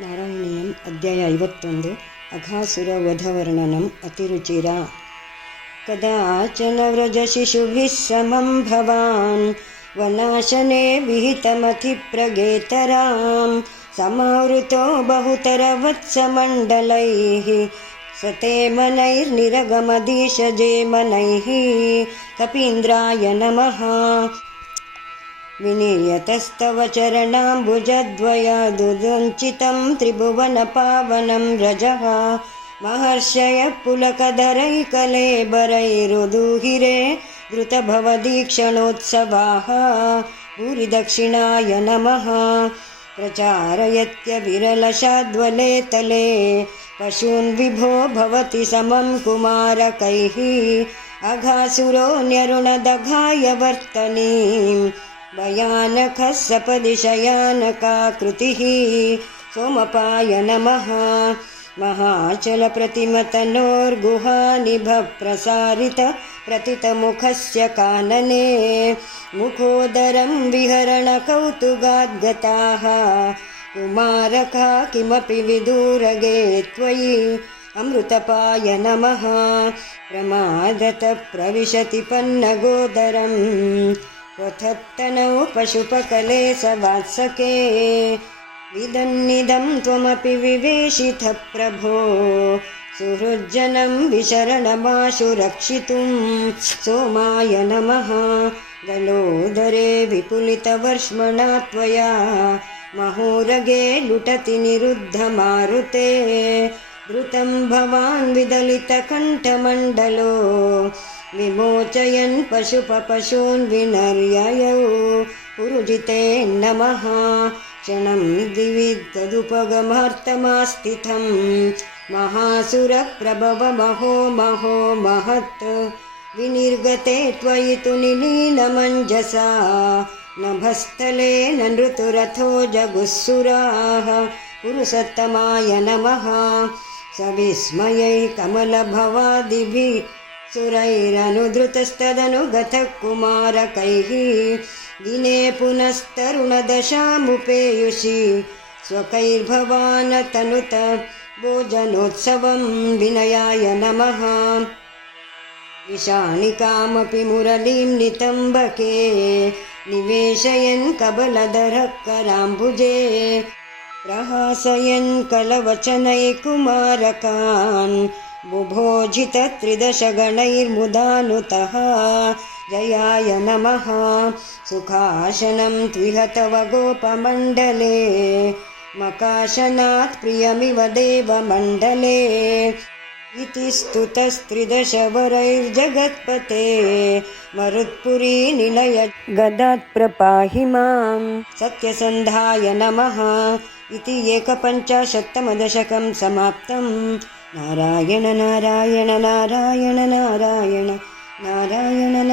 ನಾರಾಯಣೀಯಂ ಅಧ್ಯಾಯ 51 ಅಘಾಸುರವಧವರ್ಣನಂ ಅತಿರುಚಿರ ಕದಾಚನ ವ್ರಜಶಿಶುಭಿಃ ಸಮಂ ಭವಾನ್ ವನಾಶನೆ ವಿಹಿತಮತಿಪ್ರಗೇತರಾಂ ಸಮಾವೃತೋ ಬಹುತರವತ್ಸಮಂಡಲೈಃ ಸತೆ मनैर्निरगमदीशजेमनैः कपीन्द्राय नमः। विनिर्यतस्तव चरणाम्बुजद्वयादुदञ्चितं त्रिभुवनपावनं रजः महर्षयः पुलकधरैकलेबरैरुदुहिरे द्रुतभवदीक्षणोत्सवाः भूरिदक्षिणाय नमः। प्रचारयत्यविरलशाद्वले तले पशून् विभो भवति समं कुमारकैः अघासुरो न्यरुणदघाय वर्तनीं भयानकः सपदि शयानकाकृतिः सोमपाय नमः। महाचलप्रतिमतनोर्गुहानिभप्रसारित प्रतितमुखस्य कानने मुखोदरं विहरणकौतुकाद्गताः कुमारका किमपि विदूरगे त्वयि अमृतपाय नमः। प्रमादतः प्रविशति पन्नगोदरं क्वथत्तनौ पशुपकले सवात्सके विदन्निदं त्वमपि विवेशितः प्रभो सुहृज्जनं विशरणमाशु रक्षितुं सोमाय नमः। गलोदरे विपुलितवर्ष्मणा त्वया महोरगे लुटति निरुद्धमारुते द्रुतं भवान् विदलितकण्ठमण्डलो विमोचयन् पशुपशून् विनर्ययौ पुरुजिते नमः। क्षणं दिवि तदुपगमार्तमास्थितं महासुरप्रभव महो महो महत् विनिर्गते त्वयि तु निलीनमञ्जसा नभस्थले न नृतुरथो जगुस्सुराः पुरुषोत्तमाय नमः। सविस्मयै कमलभवादिभिः सुरैरनुधृतस्तदनुगतः कुमारकैः दिने पुनस्तरुणदशामुपेयुषि स्वकैर्भवान् तनुत भोजनोत्सवं विनयाय नमः। विशानिकामपि मुरलीं नितम्बके निवेशयन् कबलधरः कराम्बुजे प्रहासयन् कलवचनै कुमारकान् बुभोजित त्रिदशगणैर्मुदानुतः जयाय नमः। सुखासनं त्विह तव गोपमण्डले मकाशनात् प्रियमिव देवमण्डले इति स्तुतस्त्रिदशवरैर्जगत्पते मरुत्पुरी निलय गदात् प्रपाहि मां सत्यसन्धाय नमः। इति 51तम दशकं समाप्तं। नारायण नारायण नारायण नारायण नारायण नारायण।